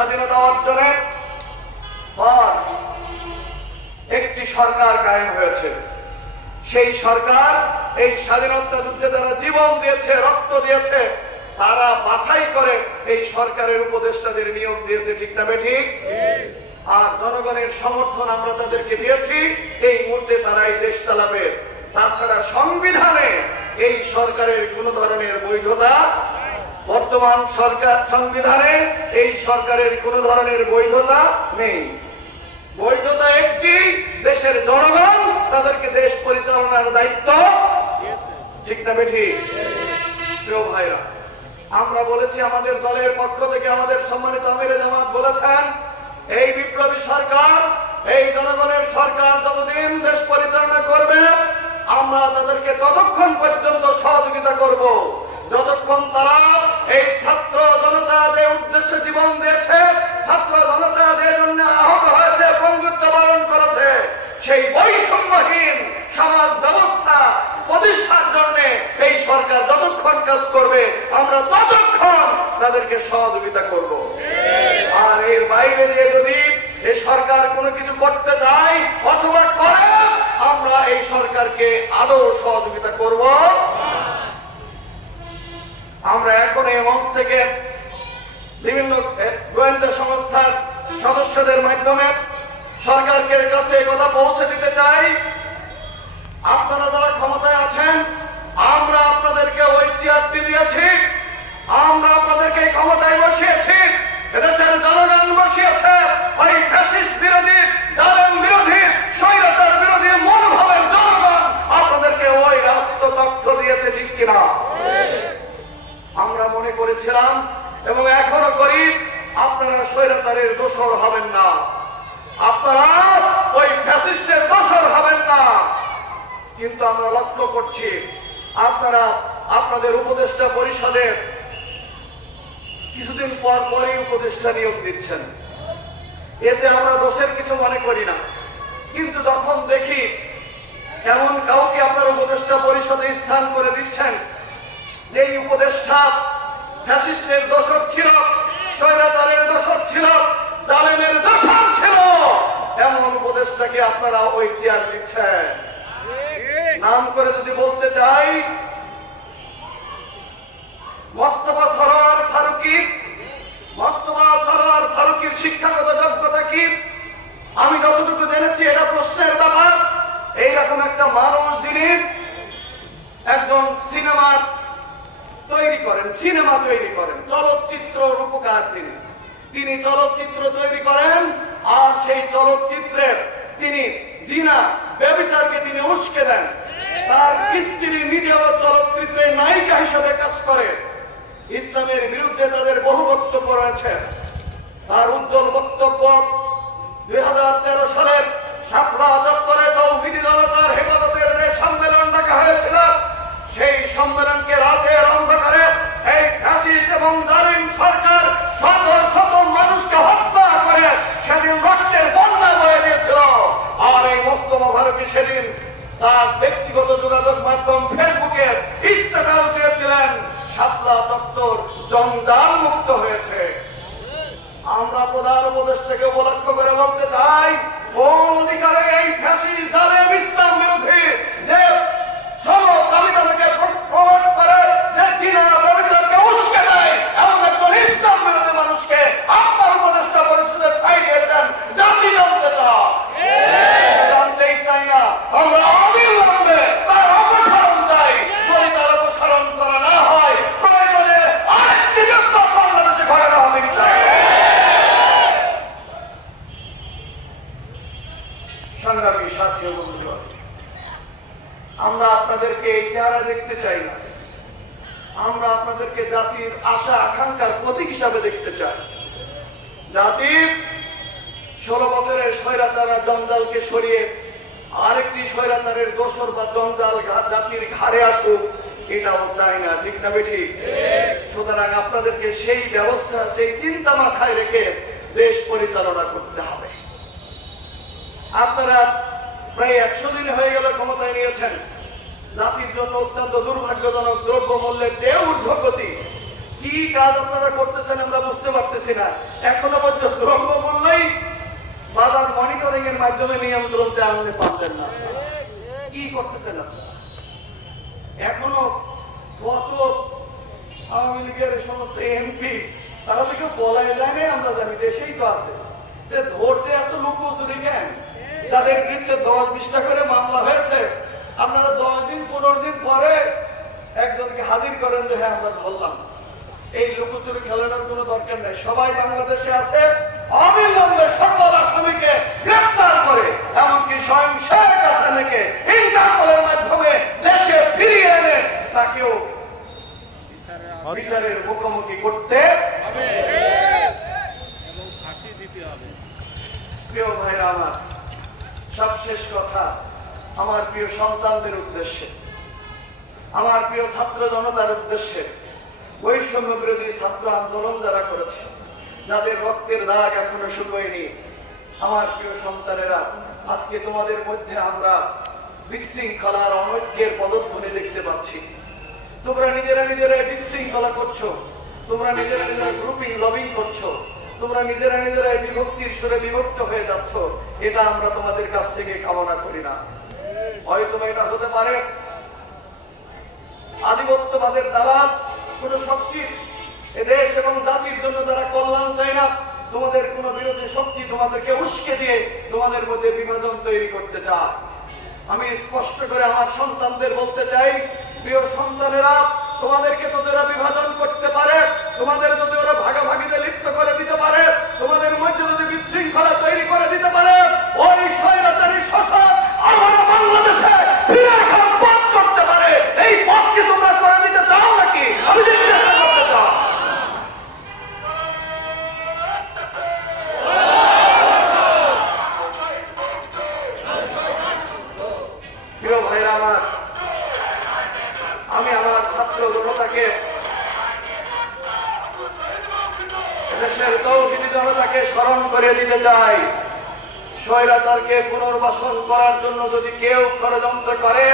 স্বাধীনতা অর্জনের পর একটি সরকার কায়েম হয়েছে। সেই সরকার এই স্বাধীনতা যুদ্ধে যারা জীবন দিয়েছে, রক্ত দিয়েছে, তারা বাছাই করে এই সরকারের উপদেষ্টাদের নিয়োগ দিয়েছে। ঠিক না ঠিক? আর জনগণের সমর্থন আমরা তাদেরকে দিয়েছি, এই মুহূর্তে তারা এই দেশ চালাবে। তাছাড়া সংবিধানে এই সরকারের কোন ধরনের বৈধতা, বর্তমান সরকার সংবিধানে এই সরকারের কোন ধরনের বৈধতা নেই। বৈধতা একটি, দেশের জনগণ তাদেরকে দেশ পরিচালনার দায়িত্ব। ঠিক না ঠিক? প্রিয় ভাইরা, আমরা বলেছি, আমাদের দলের পক্ষ থেকে আমাদের সম্মানিত আমিরে জামাত বলেছেন, এই বিপ্লবী সরকার, এই জনগণের সরকার যতদিন দেশ পরিচালনা করবে, আমরা তাদেরকে ততক্ষণ পর্যন্ত সহযোগিতা করব যতক্ষণ তারা এই ছাত্র জনতা যে উদ্দেশ্যে জীবন দিয়েছে, ছাত্র জনতা যে জন্য আহত হয়েছে, বন্ধুত্ব বরণ করেছে, সেই বৈষম্যহীন সমাজ ব্যবস্থা প্রতিষ্ঠার জন্য এই সরকার যতক্ষণ কাজ করবে, আমরা ততক্ষণ তাদেরকে সহযোগিতা করব। আর এর বাইরে যে যদি এই সরকার কোনো কিছু করতে চায় অথবা করে, আমরা এই সরকারকে আদৌ সহযোগিতা করব। আমরা এখন এই মঞ্চ থেকে বিভিন্ন গোয়েন্দা সংস্থার সদস্যদের মাধ্যমে সরকারের কাছে কথা পৌঁছে দিতে চাই, আপনারা যারা ক্ষমতায় আছেন, আমরা আপনাদেরকে ওই চেয়ারটি দিয়েছি, আমরা আপনাদেরকে ক্ষমতায় বসিয়েছি, এদেশের জনগণ বসিয়েছে ওই ফ্যাসিস্ট বিরোধী, জালেম বিরোধী, স্বৈরাচার বিরোধী মনোভাবের জনগণ আপনাদেরকে ওই রাষ্ট্র তথ্য দিয়েছে। ঠিক কিনা? আমরা মনে করেছিলাম এবং এখনো করি, আপনারা স্বৈরাচারের দোষর হবেন না, আপনারা ওই ফ্যাসিস্টের দোষর হবেন না। কিন্তু আমরা লক্ষ্য করছি, আপনারা আপনাদের উপদেষ্টা পরিষদে কিছুদিন পর পরই উপদেষ্টা নিয়োগ দিচ্ছেন। এতে আমরা দোষের কিছু মনে করি না, কিন্তু যখন দেখি এমন কাউকে আপনার উপদেষ্টা পরিষদে স্থান করে দিচ্ছেন, যেই উপদেষ্টা ফ্যাসিস্টের দোষর ছিল, স্বৈরাচারের দোষর ছিল, জালেমের দোষর ছিল, এমন উপদেষ্টাকে আপনারা ওই চেয়ার দিচ্ছেন। নাম করে যদি বলতে চাই, মোস্তফা সরোয়ার ফারুকী, মোস্তফা সরোয়ার ফারুকীর শিক্ষাগত যোগ্যতা কি? আমি যতটুকু জেনেছি এটা প্রশ্নের ব্যাপার। এইরকম একটা মানুষ যিনি একজন সিনেমা তৈরি করেন, চলচ্চিত্র রূপকার, তিনি চলচ্চিত্র তৈরি করেন, আর সেই চলচ্চিত্রের তিনি জিনা ব্যভিচারকে তিনি উস্কে দেন। তার স্ত্রী নিজেও চলচ্চিত্রে নায়িকা হিসেবে কাজ করে। ইসলামের বিরুদ্ধে তাদের বহু বক্তব্য রয়েছে। তার উজ্জ্বল বক্তব্য 2013 সালের শাপলা চত্বরে তৌহিদি জনতার হেফাজতের যে সম্মেলন ডাকা হয়েছিল, সেই সম্মেলনকে রাতের অন্ধকারে এই ফ্যাসিস্ট এবং জালিম সরকার শত শত মানুষকে হত্যা করে সেদিন রক্তের বন্যা বয়ে দিয়েছিল। আর এই মোস্তফা ফারুকী সেদিন তার ব্যক্তিগত যোগাযোগ মাধ্যম ফেসবুকে স্ট্যাটাস দিয়েছিলেন, শাপলা চত্বর জঞ্জাল মুক্ত হয়েছে। আমরা প্রধান উপদেষ্টাকে উপলক্ষ করে বলতে চাই, কোন অধিকারে এই ফ্যাসিস্ট জালেম ইসলাম বিরোধী যে সমকামিতাকে প্রমোট করে, যে চীনা ব্যভিচারকে উস্কে দেয়, এমন একজন ইসলাম বিরোধী মানুষকে আপনার উপদেষ্টা পরিষদে ঠাঁই দিয়েছেন, জাতি জানতে জানতেই চাই না। আমরা অবিলম্বে তার অপসারণ চাই। যদি তার অপসারণ করা না হয়, প্রয়োজনে আরেকটি বিপ্লব বাংলাদেশে ঘটানো হবে। সংগ্রামী সাথী ও বন্ধুগণ, আমরা আপনাদেরকে এই চেহারা দেখতে চাই না, আমরা আপনাদেরকে জাতির আশা আকাঙ্ক্ষার প্রতীক হিসাবে দেখতে চাই। জাতির 16 বছরের স্বৈরাচার জঞ্জালকে সরিয়ে আরেকটি স্বৈরাচারের দোসর বা জঞ্জাল জাতির ঘাড়ে আসুক, এটাও চাই না। ঠিক না বেশি? সুতরাং আপনাদেরকে সেই ব্যবস্থা, সেই চিন্তা মাথায় রেখে দেশ পরিচালনা করতে হবে। আপনারা প্রায় 100 দিন হয়ে গেল ক্ষমতায় নিয়েছেন। জাতির জন্য অত্যন্ত দুর্ভাগ্যজনক দ্রব্য মূল্যের যে ঊর্ধ্বগতি, কি কাজ আপনারা করতেছেন আমরা বুঝতে পারতেছি না। এখনো পর্যন্ত দ্রব্য বললেই বাজার মনিটরিং এর মাধ্যমে নিয়ন্ত্রণে আনতে পারলেন না। কি করতেছেন আপনারা? এখনো কত আওয়ামী লীগের সমস্ত এমপি তারা তো কেউ বলাই জানে, আমরা জানি দেশেই তো আছে, ধরতে এত লুকোচুরি কেন? যাদের বিরুদ্ধে 10-20টা করে মামলা হয়েছে, আপনারা 10 দিন 15 দিন পরে একজনকে হাজির করেন যে হ্যাঁ আমরা ধরলাম। এই লুকোচুরি খেলানোর কোনো দরকার নেই। সবাই বাংলাদেশে আছে, অবিলম্বে সকল আসামিকে গ্রেফতার করে এমনকি স্বয়ং শেখ হাসিনাকে ইন্টারপোলের মাধ্যমে দেশে ফিরিয়ে এনে তাকেও বিচারের মুখোমুখি করতে হবে এবং ফাঁসি দিতে হবে। প্রিয় ভাইরা আমার, সবশেষ কথা আমার প্রিয় সন্তানদের উদ্দেশ্যে, আমার প্রিয় ছাত্র জনতার উদ্দেশ্যে, বৈষম্য বিরোধী ছাত্র আন্দোলন যারা করেছে, যাদের রক্তের দাগ এখনো শুকোয়নি, আমার প্রিয় সন্তানেরা, আজকে তোমাদের মধ্যে আমরা বিশৃঙ্খলার অনৈক্যের পদধ্বনি দেখতে পাচ্ছি। তোমরা নিজেরা নিজেরাই বিশৃঙ্খলা করছো, তোমরা নিজেরা নিজেরা গ্রুপিং লবিং করছো, তোমরা নিজেরা নিজেরাই বিভক্তির সুরে বিভক্ত হয়ে যাচ্ছ। এটা আমরা তোমাদের কাছ থেকে কামনা করি না। হয়তো এটা হতে পারে আধিপত্যবাদের দ্বারা কোন শক্তি এদেশ এবং জাতির জন্য তারা কল্যাণ চায় না, তোমাদের কোন বিরোধী শক্তি তোমাদেরকে উস্কে দিয়ে তোমাদের মধ্যে বিভাজন তৈরি করতে চায়। আমি স্পষ্ট করে আমার সন্তানদের বলতে চাই, প্রিয় সন্তানেরা, তোমাদেরকে তো যারা বিভাজন করতে পারে, তোমাদের যদি ওরা ভাগাভাগিতে লিপ্ত করে দিতে পারে, তোমাদের মধ্যে যদি বিশৃঙ্খলা তৈরি করে দিতে পারে, ওই স্বৈরাচারী শাসক আমরা বাংলাদেশে ফিরে আসার পথ করতে পারে। এই পথকে তোমরা করে দিতে চাও নাকি? আমি জিজ্ঞাসা করতে চাই। প্রিয় ভাইরা আমার, আমি আমার ছাত্র জনতাকে, দেশের তৌহিদি জনতাকে স্মরণ করে দিতে চাই, স্বৈরাচারকে পুনর্বাসন করার জন্য যদি কেউ ষড়যন্ত্র করে,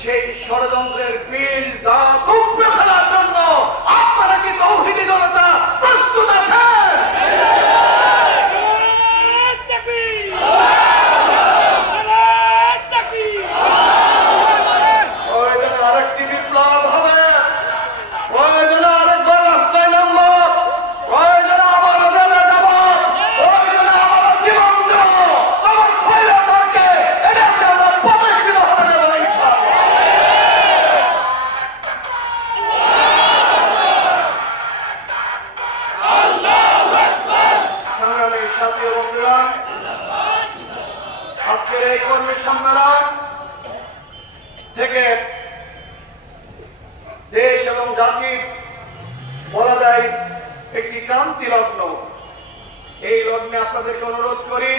সেই ষড়যন্ত্রের বিল দাঁত উপড়ে ফেলার জন্য আপনারা কি তৌহিদি জনতা প্রস্তুত আছেন? আরেকটি বিপ্লব হবে, প্রয়োজনে আরেকবার রাস্তায় নামব, প্রয়োজনে আবার জেলে যাব, প্রয়োজনে আবার জীবন দেব, আমার স্বৈরাচারকে এদেশে আমরা প্রতিষ্ঠিত হতে দেব না ইনশাআল্লাহ। সংগ্রামী সাথী ও বন্ধুরা, আজকের এই কর্মী সম্মেলন থেকে দেশ এবং জাতি বলা যায় একটি ক্রান্তি লগ্ন। এই লগ্নে আপনাদেরকে অনুরোধ করি,